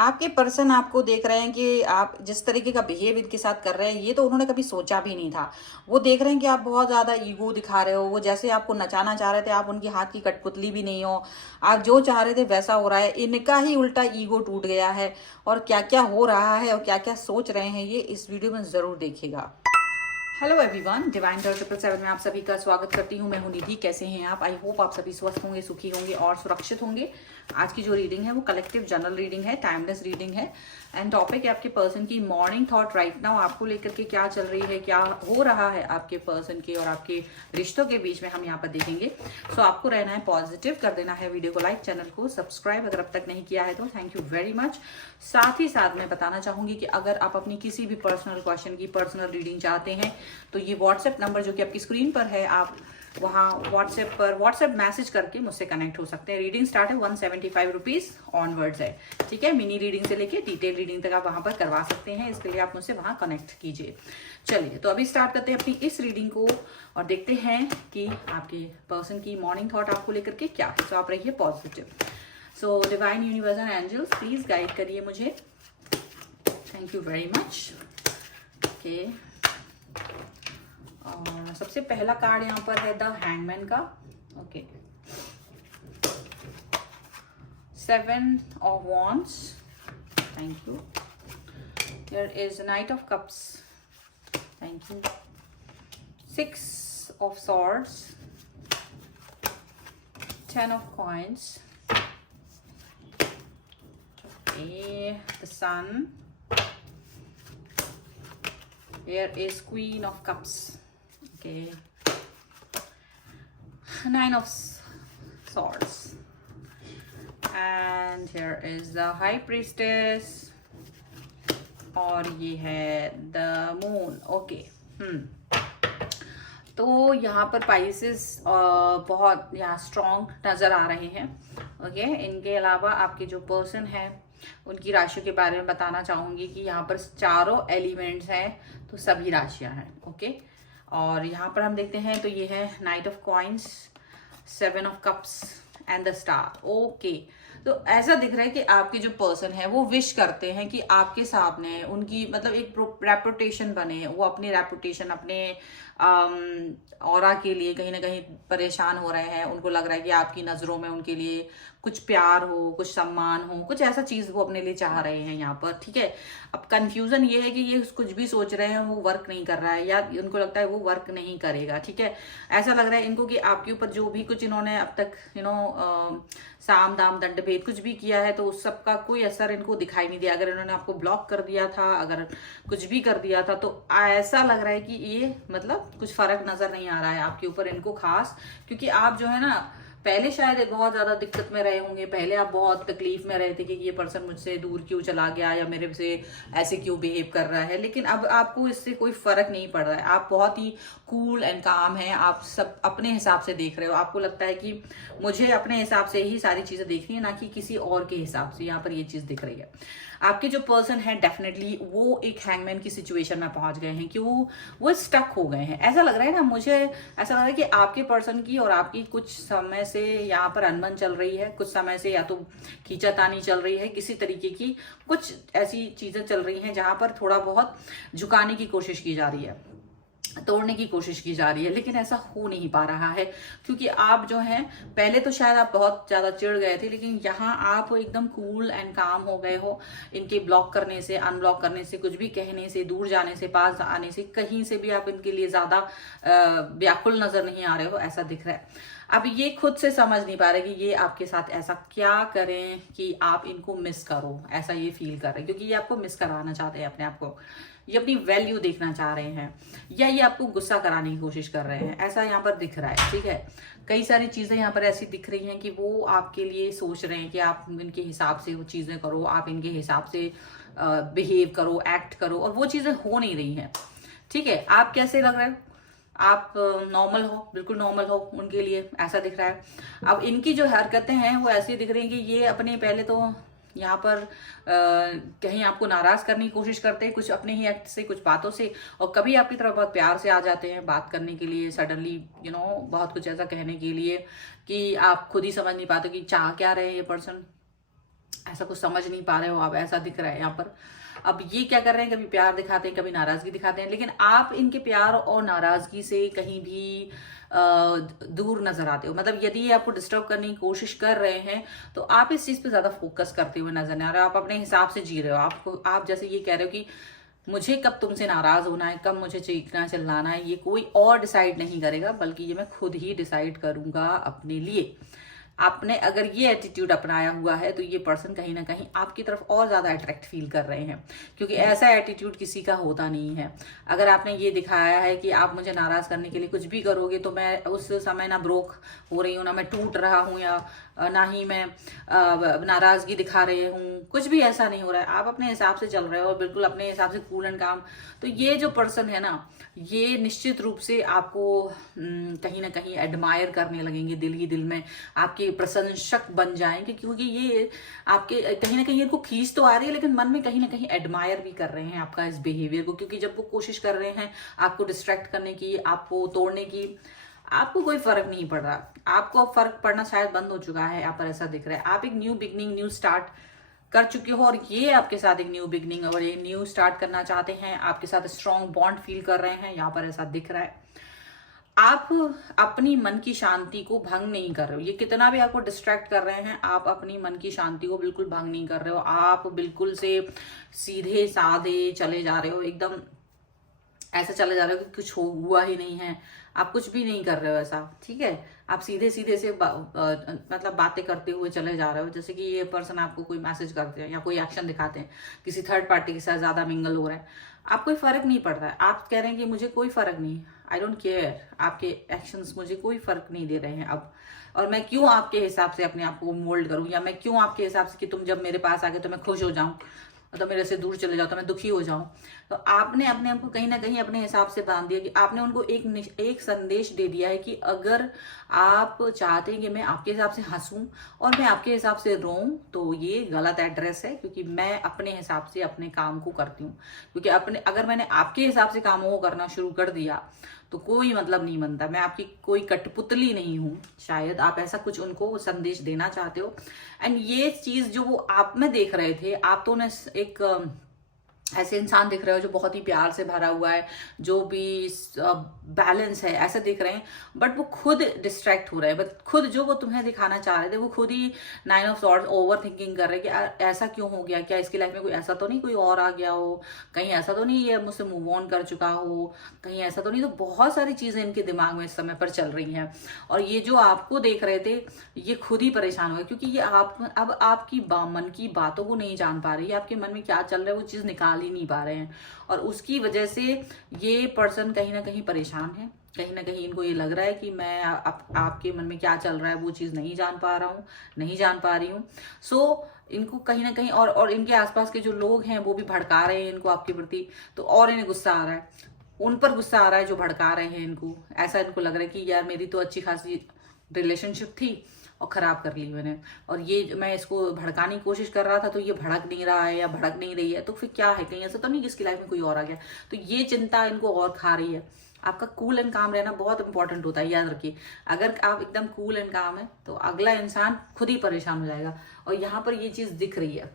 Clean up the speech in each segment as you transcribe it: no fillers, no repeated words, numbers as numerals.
आपके पर्सन आपको देख रहे हैं कि आप जिस तरीके का बिहेव इनके साथ कर रहे हैं, ये तो उन्होंने कभी सोचा भी नहीं था। वो देख रहे हैं कि आप बहुत ज़्यादा ईगो दिखा रहे हो, वो जैसे आपको नचाना चाह रहे थे, आप उनके हाथ की कठपुतली भी नहीं हो। आप जो चाह रहे थे वैसा हो रहा है, इनका ही उल्टा ईगो टूट गया है। और क्या क्या हो रहा है और क्या क्या सोच रहे हैं, ये इस वीडियो में ज़रूर देखिएगा। हेलो एवरीवन, डिवाइन डॉट 777 में आप सभी का स्वागत करती हूँ। मैं हूँ निधि। कैसे हैं आप? आई होप आप सभी स्वस्थ होंगे, सुखी होंगे और सुरक्षित होंगे। आज की जो रीडिंग है वो कलेक्टिव जनरल रीडिंग है, टाइमलेस रीडिंग है। एंड टॉपिक है आपके पर्सन की मॉर्निंग थॉट राइट नाउ, आपको लेकर के क्या चल रही है, क्या हो रहा है आपके पर्सन के और आपके रिश्तों के बीच में, हम यहाँ पर देखेंगे। सो आपको रहना है पॉजिटिव, कर देना है वीडियो को लाइक, चैनल को सब्सक्राइब अगर अब तक नहीं किया है तो थैंक यू वेरी मच। साथ ही साथ मैं बताना चाहूंगी कि अगर आप अपनी किसी भी पर्सनल क्वेश्चन की पर्सनल रीडिंग चाहते हैं तो ये व्हाट्सएप नंबर जो कि आपकी स्क्रीन पर है, आप वहाँ व्हाट्सएप मैसेज करके मुझसे कनेक्ट हो सकते हैं। रीडिंग स्टार्ट है 175 रुपीज़ ऑनवर्ड्स है, ठीक है। मिनी रीडिंग से लेके डिटेल रीडिंग तक आप वहाँ पर करवा सकते हैं। इसके लिए आप मुझसे वहाँ कनेक्ट कीजिए। चलिए, तो अभी स्टार्ट करते हैं अपनी इस रीडिंग को और देखते हैं कि आपके पर्सन की मॉर्निंग थॉट आपको लेकर के क्या है। तो आप रहिए positive. So divine universe and angels please guide करिए मुझे। Thank you very much. Okay, और सबसे पहला कार्ड यहाँ पर है द हैंगमैन का। Okay, 7 of wands, thank you. There is knight of cups, thank you. 6 of swords, 10 of coins, okay, the sun, here is queen of cups, okay, 9 of swords, and here is the high priestess, और ये है the moon, okay। तो यहाँ पर Pisces बहुत यहाँ strong नज़र आ रहे हैं, ओके। इनके अलावा आपके जो पर्सन है उनकी राशियों के बारे में बताना चाहूँगी कि यहाँ पर चारों एलिमेंट्स हैं, तो सभी राशियाँ हैं, ओके। और यहाँ पर हम देखते हैं तो ये है night of coins, 7 of cups and the star, okay. तो ऐसा दिख रहा है कि आपके जो पर्सन है वो विश करते हैं कि आपके सामने उनकी मतलब एक रेपुटेशन बने। वो अपनी रेपुटेशन, अपने ऑरा के लिए कहीं ना कहीं परेशान हो रहे हैं। उनको लग रहा है कि आपकी नज़रों में उनके लिए कुछ प्यार हो, कुछ सम्मान हो, कुछ ऐसा चीज़ वो अपने लिए चाह रहे हैं यहाँ पर, ठीक है। अब कंफ्यूजन ये है कि ये कुछ भी सोच रहे हैं वो वर्क नहीं कर रहा है, या उनको लगता है वो वर्क नहीं करेगा, ठीक है। ऐसा लग रहा है इनको कि आपके ऊपर जो भी कुछ इन्होंने अब तक साम दाम दंड भेद कुछ भी किया है तो उस सब का कोई असर इनको दिखाई नहीं दिया। अगर इन्होंने आपको ब्लॉक कर दिया था, अगर कुछ भी कर दिया था, तो ऐसा लग रहा है कि ये मतलब कुछ फर्क नजर नहीं आ रहा है आपके ऊपर इनको खास। क्योंकि आप जो है ना पहले शायद बहुत ज्यादा दिक्कत में रहे होंगे, पहले आप बहुत तकलीफ में रहे थे कि ये पर्सन मुझसे दूर क्यों चला गया या मेरे से ऐसे क्यों बिहेव कर रहा है। लेकिन अब आपको इससे कोई फर्क नहीं पड़ रहा है। आप बहुत ही कूल एंड काम हैं, आप सब अपने हिसाब से देख रहे हो। आपको लगता है कि मुझे अपने हिसाब से ही सारी चीजें देखनी है, ना कि किसी और के हिसाब से। यहाँ पर ये चीज दिख रही है। आपके जो पर्सन है डेफिनेटली वो एक हैंगमैन की सिचुएशन में पहुंच गए हैं कि वो स्टक हो गए हैं। ऐसा लग रहा है ना, मुझे ऐसा लग रहा है कि आपके पर्सन की और आपकी कुछ समय से यहाँ पर अनबन चल रही है। कुछ समय से या तो खींचातानी चल रही है, किसी तरीके की कुछ ऐसी चीजें चल रही हैं जहां पर थोड़ा बहुत झुकाने की कोशिश की जा रही है, तोड़ने की कोशिश की जा रही है, लेकिन ऐसा हो नहीं पा रहा है। क्योंकि आप जो हैं पहले तो शायद आप बहुत ज्यादा चिढ़ गए थे, लेकिन यहाँ आप एकदम कूल एंड काम हो गए हो। इनके ब्लॉक करने से, अनब्लॉक करने से, कुछ भी कहने से, दूर जाने से, पास आने से, कहीं से भी आप इनके लिए ज्यादा व्याकुल नजर नहीं आ रहे हो, ऐसा दिख रहा है। अब ये खुद से समझ नहीं पा रहे कि ये आपके साथ ऐसा क्या करें कि आप इनको मिस करो, ऐसा ये फील कर रहे हैं। क्योंकि ये आपको मिस कराना चाहते हैं अपने आप को, ये अपनी वैल्यू देखना चाह रहे हैं, या ये आपको गुस्सा कराने की कोशिश कर रहे हैं, ऐसा यहाँ पर दिख रहा है, ठीक है। कई सारी चीजें यहाँ पर ऐसी दिख रही हैं कि वो आपके लिए सोच रहे हैं कि आप इनके हिसाब से वो चीजें करो, आप इनके हिसाब से बिहेव करो, एक्ट करो, और वो चीजें हो नहीं रही हैं, ठीक है। आप कैसे लग रहे हो? आप नॉर्मल हो, बिल्कुल नॉर्मल हो उनके लिए, ऐसा दिख रहा है। अब इनकी जो हरकतें हैं वो ऐसी दिख रही हैं कि ये अपने पहले तो यहाँ पर कहीं आपको नाराज करने की कोशिश करते हैं, कुछ अपने ही एक्ट से, कुछ बातों से, और कभी आपकी तरफ बहुत प्यार से आ जाते हैं बात करने के लिए, सडनली बहुत कुछ ऐसा कहने के लिए कि आप खुद ही समझ नहीं पाते कि चाह क्या रहे ये पर्सन। ऐसा कुछ समझ नहीं पा रहे हो आप, ऐसा दिख रहा है यहाँ पर। अब ये क्या कर रहे हैं, कभी प्यार दिखाते हैं, कभी नाराजगी दिखाते हैं, लेकिन आप इनके प्यार और नाराजगी से कहीं भी दूर नजर आते हो। मतलब यदि ये आपको डिस्टर्ब करने की कोशिश कर रहे हैं तो आप इस चीज पे ज्यादा फोकस करते हुए नजर नहीं आ रहे हो, आप अपने हिसाब से जी रहे हो। आपको आप जैसे ये कह रहे हो कि मुझे कब तुमसे नाराज होना है, कब मुझे चीखना चिल्लाना है, ये कोई और डिसाइड नहीं करेगा, बल्कि ये मैं खुद ही डिसाइड करूंगा अपने लिए। आपने अगर ये एटीट्यूड अपनाया हुआ है तो ये पर्सन कहीं ना कहीं आपकी तरफ और ज्यादा अट्रैक्ट फील कर रहे हैं, क्योंकि ऐसा एटीट्यूड किसी का होता नहीं है। अगर आपने ये दिखाया है कि आप मुझे नाराज करने के लिए कुछ भी करोगे तो मैं उस समय ना ब्रोक हो रही हूँ, ना मैं टूट रहा हूँ, या ना ही मैं नाराजगी दिखा रहे हूँ, कुछ भी ऐसा नहीं हो रहा है। आप अपने हिसाब से चल रहे हो और बिल्कुल अपने हिसाब से कूल एंड काम। तो ये जो पर्सन है ना, ये निश्चित रूप से आपको कहीं ना कहीं एडमायर करने लगेंगे, दिल ही दिल में आपके प्रशंसक बन जाएंगे, क्योंकि ये आपके कहीं ना कहीं इनको खींच तो आ रही है, लेकिन मन में कहीं ना कहीं एडमायर भी कर रहे हैं आपका इस बिहेवियर को। क्योंकि जब वो कोशिश कर रहे हैं आपको डिस्ट्रैक्ट करने की, आपको तोड़ने की, आपको कोई फर्क नहीं पड़ रहा। आपको अब फर्क पड़ना शायद बंद हो चुका है, यहाँ पर ऐसा दिख रहा है। आप एक न्यू बिगनिंग, न्यू स्टार्ट कर चुके हो, और ये आपके साथ एक न्यू बिगनिंग और ये न्यू स्टार्ट करना चाहते हैं, आपके साथ स्ट्रॉन्ग बॉन्ड फील कर रहे हैं, यहाँ पर ऐसा दिख रहा है। आप अपनी मन की शांति को भंग नहीं कर रहे हो। ये कितना भी आपको डिस्ट्रैक्ट कर रहे हैं, आप अपनी मन की शांति को बिल्कुल भंग नहीं कर रहे हो। आप बिल्कुल से सीधे साधे चले जा रहे हो, एकदम ऐसा चले जा रहे हो कि कुछ हुआ ही नहीं है, आप कुछ भी नहीं कर रहे हो ऐसा, ठीक है। आप सीधे सीधे से मतलब बातें करते हुए चले जा रहे हो, जैसे कि ये पर्सन आपको कोई मैसेज करते हैं या कोई एक्शन दिखाते हैं, किसी थर्ड पार्टी के साथ ज्यादा मिंगल हो रहा है, आप कोई फर्क नहीं पड़ रहा है। आप कह रहे हैं कि मुझे कोई फर्क नहीं, आई डोंट केयर, आपके एक्शंस मुझे कोई फर्क नहीं दे रहे हैं अब, और मैं क्यों आपके हिसाब से अपने आप को मोल्ड करूं, या मैं क्यों आपके हिसाब से कि तुम जब मेरे पास आ गए तो मैं खुश हो जाऊं, तो मेरे से दूर चले जाओ तो मैं दुखी हो जाऊं। तो आपने अपने आप को कहीं ना कहीं अपने हिसाब से बांध दिया, कि आपने उनको एक संदेश दे दिया है कि अगर आप चाहते हैं कि मैं आपके हिसाब से हंसूं और मैं आपके हिसाब से रोऊं, तो ये गलत एड्रेस है, क्योंकि मैं अपने हिसाब से अपने काम को करती हूँ। क्योंकि अगर मैंने आपके हिसाब से कामों को करना शुरू कर दिया तो कोई मतलब नहीं बनता। मैं आपकी कोई कठपुतली नहीं हूं, शायद आप ऐसा कुछ उनको संदेश देना चाहते हो। एंड ये चीज जो वो आप में देख रहे थे, आप तो उन्हें एक ऐसे इंसान दिख रहे हो जो बहुत ही प्यार से भरा हुआ है, जो भी बैलेंस है, ऐसा दिख रहे हैं, बट वो खुद डिस्ट्रैक्ट हो रहे हैं। बट खुद जो वो तुम्हें दिखाना चाह रहे थे, वो खुद ही 9 ऑफ सॉर्ड्स ओवर थिंकिंग कर रहे हैं कि ऐसा क्यों हो गया, क्या इसकी लाइफ में कोई ऐसा तो नहीं कोई और आ गया हो, कहीं ऐसा तो नहीं ये मुझसे मूव ऑन कर चुका हो, कहीं ऐसा तो नहीं। तो बहुत सारी चीजें इनके दिमाग में इस समय पर चल रही हैं, और ये जो आपको देख रहे थे ये खुद ही परेशान हुए, क्योंकि ये आप अब आपकी मन की बातों को नहीं जान पा रही है, आपके मन में क्या चल रहा है वो चीज निकाल ही नहीं पा रहे हैं, और उसकी वजह से ये पर्सन कहीं ना कहीं परेशान है। कहीं ना कहीं इनको ये लग रहा है कि मैं आपके मन में क्या चल रहा है वो चीज नहीं जान पा रहा हूँ, नहीं जान पा रही हूँ। सो इनको कहीं ना कहीं और इनके आसपास के जो लोग हैं वो भी भड़का रहे हैं इनको आपके प्रति, तो और इन्हें गुस्सा आ रहा है, उन पर गुस्सा आ रहा है जो भड़का रहे हैं इनको। ऐसा इनको लग रहा है कि यार मेरी तो अच्छी खासी रिलेशनशिप थी और खराब कर ली मैंने, और ये मैं इसको भड़काने की कोशिश कर रहा था तो ये भड़क नहीं रहा है या भड़क नहीं रही है, तो फिर क्या है, कहीं ऐसा तो नहीं कि इसकी लाइफ में कोई और आ गया। तो ये चिंता इनको और खा रही है। आपका कूल एंड काम रहना बहुत इंपॉर्टेंट होता है, याद रखिए। अगर आप एकदम कूल एंड काम है तो अगला इंसान खुद ही परेशान हो जाएगा, और यहाँ पर ये चीज दिख रही है।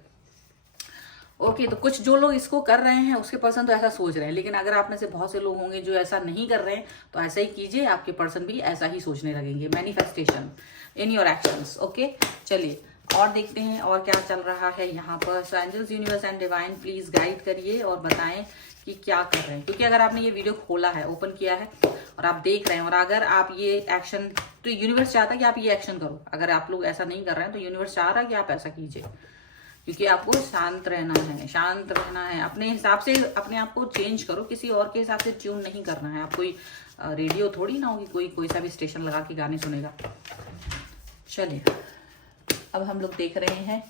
ओके, तो कुछ जो लोग इसको कर रहे हैं उसके पर्सन तो ऐसा सोच रहे हैं, लेकिन अगर आप में से बहुत से लोग होंगे जो ऐसा नहीं कर रहे हैं, तो ऐसा ही कीजिए, आपके पर्सन भी ऐसा ही सोचने लगेंगे। Manifestation in your actions. Okay, चलिए और देखते हैं और क्या चल रहा है यहाँ पर। So angels, universe and divine please guide करिए और बताएं कि क्या कर रहे हैं, क्योंकि अगर आपने ये वीडियो खोला है, ओपन किया है और आप देख रहे हैं, और अगर आप ये एक्शन, तो यूनिवर्स चाहता है कि आप ये एक्शन करो। अगर आप लोग ऐसा नहीं कर रहे हैं तो यूनिवर्स चाह रहा है कि आप ऐसा कीजिए, क्योंकि आपको शांत रहना है, शांत रहना है। अपने हिसाब से अपने आप को चेंज करो, किसी और के हिसाब से ट्यून नहीं करना है। आप कोई रेडियो थोड़ी ना होगी, कोई सा भी स्टेशन लगा के गाने सुनेगा। चलिए अब हम लोग देख रहे हैं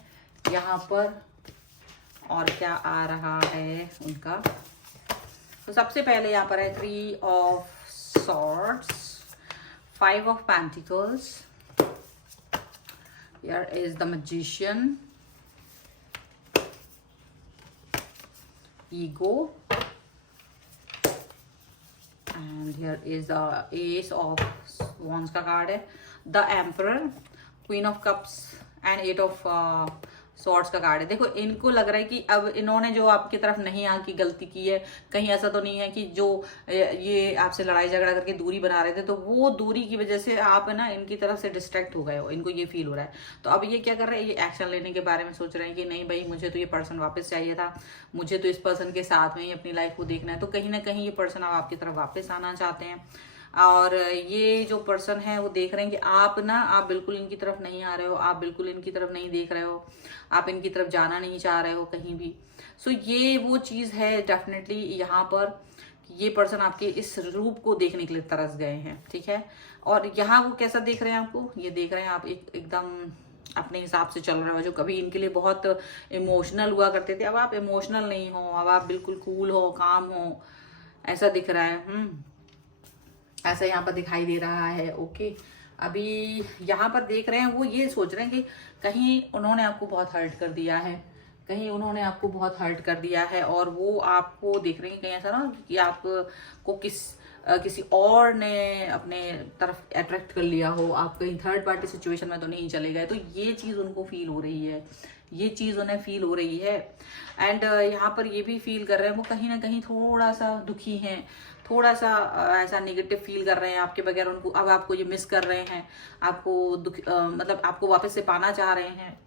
यहाँ पर और क्या आ रहा है उनका। तो सबसे पहले यहाँ पर है 3 of swords, 5 of pentacles, here is the magician, ego, and here is the ace of wands का कार्ड है, the emperor, queen of cups and 8 of swords का कार्ड है। देखो इनको लग रहा है कि अब इन्होंने जो आपकी तरफ नहीं आके गलती की है, कहीं ऐसा तो नहीं है कि जो ये आपसे लड़ाई झगड़ा करके दूरी बना रहे थे तो वो दूरी की वजह से आप है ना इनकी तरफ से डिस्ट्रैक्ट हो गए हो, इनको ये फील हो रहा है। तो अब ये क्या कर रहे हैं, ये एक्शन लेने के बारे में सोच रहे हैं कि नहीं भाई मुझे तो ये पर्सन वापस चाहिए था, मुझे तो इस पर्सन के साथ में ही अपनी लाइफ को देखना है। तो कहीं ना कहीं ये पर्सन अब आपकी तरफ वापस आना चाहते हैं। और ये जो पर्सन है वो देख रहे हैं कि आप बिल्कुल इनकी तरफ नहीं आ रहे हो, आप बिल्कुल इनकी तरफ नहीं देख रहे हो, आप इनकी तरफ जाना नहीं चाह रहे हो कहीं भी। सो ये वो चीज है डेफिनेटली यहाँ पर, ये पर्सन आपके इस रूप को देखने के लिए तरस गए हैं, ठीक है। और यहाँ वो कैसा देख रहे हैं आपको, ये देख रहे हैं आप एकदम अपने हिसाब से चल रहे हो। जो कभी इनके लिए बहुत इमोशनल हुआ करते थे, अब आप इमोशनल नहीं हो, अब आप बिल्कुल कूल हो, काम हो, ऐसा दिख रहा है। ऐसा यहाँ पर दिखाई दे रहा है। ओके, अभी यहाँ पर देख रहे हैं वो ये सोच रहे हैं कि कहीं उन्होंने आपको बहुत हर्ट कर दिया है, कहीं उन्होंने आपको बहुत हर्ट कर दिया है, और वो आपको देख रहे हैं कहीं ऐसा ना कि आपको किसी और ने अपने तरफ अट्रैक्ट कर लिया हो, आप कहीं थर्ड पार्टी सिचुएशन में तो नहीं चले गए। तो ये चीज़ उनको फील हो रही है, ये चीज़ उन्हें फील हो रही है। एंड यहाँ पर ये भी फील कर रहे हैं वो कहीं ना कहीं थोड़ा सा दुखी हैं, थोड़ा सा ऐसा नेगेटिव फील कर रहे हैं आपके बगैर। उनको अब आपको ये मिस कर रहे हैं, आपको मतलब आपको वापस से पाना चाह रहे हैं,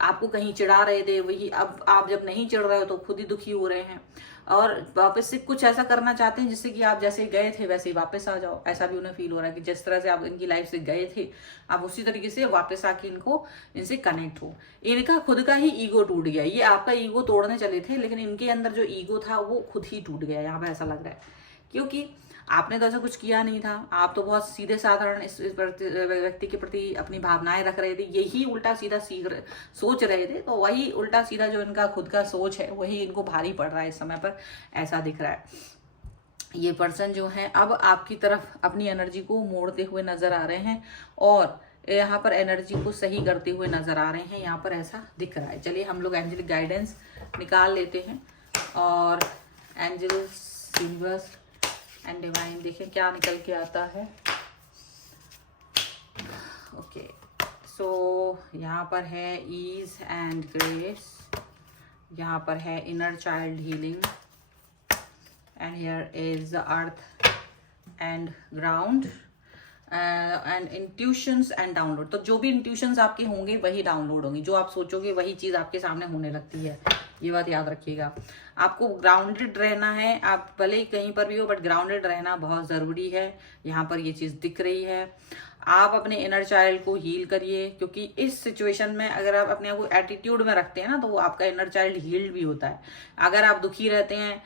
आपको कहीं चिढ़ा रहे थे वही अब आप जब नहीं चिढ़ रहे हो तो खुद ही दुखी हो रहे हैं, और वापस से कुछ ऐसा करना चाहते हैं जिससे कि आप जैसे गए थे वैसे ही वापस आ जाओ। ऐसा भी उन्हें फील हो रहा है कि जिस तरह से आप इनकी लाइफ से गए थे आप उसी तरीके से वापस आके इनसे कनेक्ट हो। इनका खुद का ही ईगो टूट गया, ये आपका ईगो तोड़ने चले थे लेकिन इनके अंदर जो ईगो था वो खुद ही टूट गया, यहाँ पे ऐसा लग रहा है। क्योंकि आपने तो ऐसा कुछ किया नहीं था, आप तो बहुत सीधे साधारण इस व्यक्ति के प्रति अपनी भावनाएं रख रहे थे, यही उल्टा सीधा सोच रहे थे। तो वही उल्टा सीधा जो इनका खुद का सोच है वही इनको भारी पड़ रहा है इस समय पर, ऐसा दिख रहा है। ये पर्सन जो है अब आपकी तरफ अपनी एनर्जी को मोड़ते हुए नजर आ रहे हैं, और यहाँ पर एनर्जी को सही करते हुए नजर आ रहे हैं, यहाँ पर ऐसा दिख रहा है। चलिए हम लोग एंजलिक गाइडेंस निकाल लेते हैं, और एंजल्स, यूनिवर्स एंड डिवाइन देखें क्या निकल के आता है। ओके, सो यहाँ पर है ईज एंड ग्रेस, यहाँ पर है inner child healing, and here is the earth and ground, and intuitions and download. तो जो भी इंट्यूशंस आपके होंगे वही डाउनलोड होंगी, जो आप सोचोगे वही चीज़ आपके सामने होने लगती है, ये बात याद रखिएगा। आपको ग्राउंडेड रहना है, आप भले ही कहीं पर भी हो बट ग्राउंडेड रहना बहुत ज़रूरी है। यहाँ पर ये चीज़ दिख रही है। आप अपने इनर चाइल्ड को हील करिए, क्योंकि इस सिचुएशन में अगर आप अपने आप को एटीट्यूड में रखते हैं ना तो आपका इनर चाइल्ड हील्ड भी होता है। अगर आप दुखी रहते हैं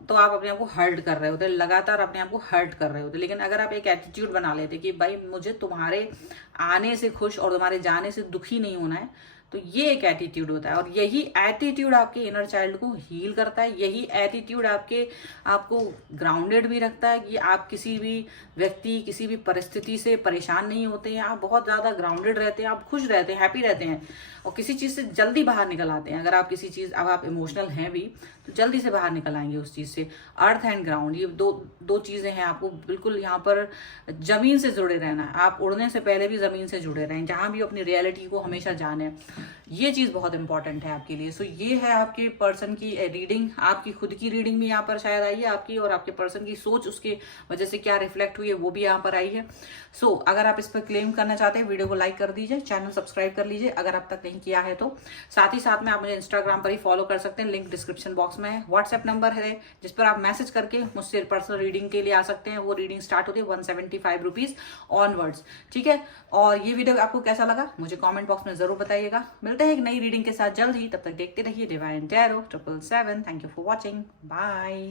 तो आप अपने आप को हर्ट कर रहे होते, लगातार अपने आप को हर्ट कर रहे होते। लेकिन अगर आप एक एटीट्यूड बना लेते कि भाई मुझे तुम्हारे आने से खुश और तुम्हारे जाने से दुखी नहीं होना है, तो ये एक एटीट्यूड होता है। और यही एटीट्यूड आपके इनर चाइल्ड को हील करता है, यही एटीट्यूड आपको ग्राउंडेड भी रखता है कि आप किसी भी व्यक्ति, किसी भी परिस्थिति से परेशान नहीं होते हैं, आप बहुत ज़्यादा ग्राउंडेड रहते हैं, आप खुश रहते हैं, हैप्पी रहते हैं, और किसी चीज़ से जल्दी बाहर निकल आते हैं। अगर आप किसी चीज़, अब आप इमोशनल हैं भी तो जल्दी से बाहर निकल आएंगे उस चीज़ से। अर्थ एंड ग्राउंड, ये दो चीज़ें हैं। आपको बिल्कुल यहाँ पर ज़मीन से जुड़े रहना है, आप उड़ने से पहले भी ज़मीन से जुड़े रहें, जहाँ भी अपनी रियलिटी को हमेशा जाने, ये चीज़ बहुत इंपॉर्टेंट है आपके लिए। सो ये है आपके पर्सन की रीडिंग। आपकी खुद की रीडिंग भी यहाँ पर शायद आई है आपकी, और आपके पर्सन की सोच उसके वजह से क्या रिफ्लेक्ट हुई है वो भी यहाँ पर आई है। सो अगर आप इस पर क्लेम करना चाहते हैं वीडियो को लाइक कर दीजिए, चैनल सब्सक्राइब कर लीजिए अगर आप तक नहीं किया है तो। साथ ही साथ में आप मुझे इंस्टाग्राम पर ही फॉलो कर सकते हैं, लिंक डिस्क्रिप्शन बॉक्स में है। व्हाट्सएप नंबर है जिस पर आप मैसेज करके मुझसे पर्सनल रीडिंग के लिए आ सकते हैं। वो रीडिंग स्टार्ट होती है 175 रुपीज ऑनवर्ड्स, ठीक है। और ये वीडियो आपको कैसा लगा मुझे कॉमेंट बॉक्स में जरूर बताइएगा। मिलते हैं एक नई रीडिंग के साथ जल्द ही, तब तक देखते रहिए divine tarot 777। Thank you for watching, bye.